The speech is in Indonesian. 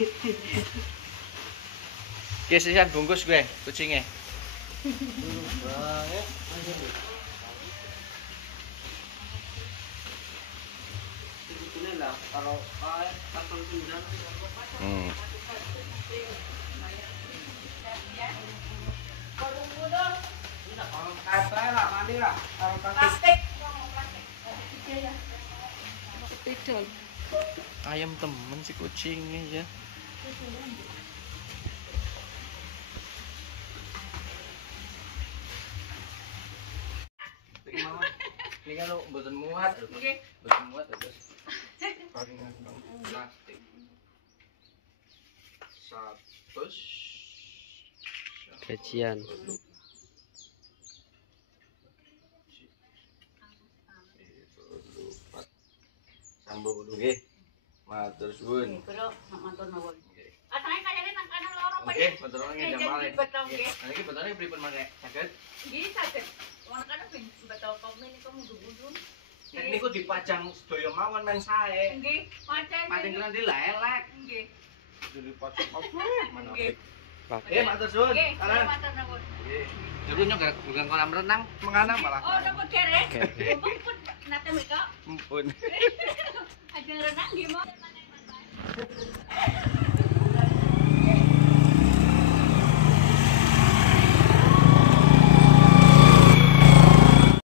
Ki sisan bungkus gue kucingnya. Banget. Ini lah kalau tanpa sundan. Ayam temen si kucingnya ya. Ini kan lo mboten muat. Mboten muat terus. Paringan plastik. 100 Gajian. Sambung dulu nggih. Matur suwun. Oke, matur nuwun nggih jam malih. Niki betone pripun mangke? Saged? Nggih saged. Wong kan betul komen niku mundur-mundur. Nek niku dipajang sedaya mawon men sae. Nggih, pancen. Pancen kena ndi elek. Nggih. Jadi pajang apa? Nggih. Nggih, matur suwun. Nggih, Salam. matur nuwun. Nggih. Dulu nyok bukan kolam renang, menganam malah. Oh, dapat derek. Mumpung pun nate mereka. Ampun. Ajeng renang nggih, Mo.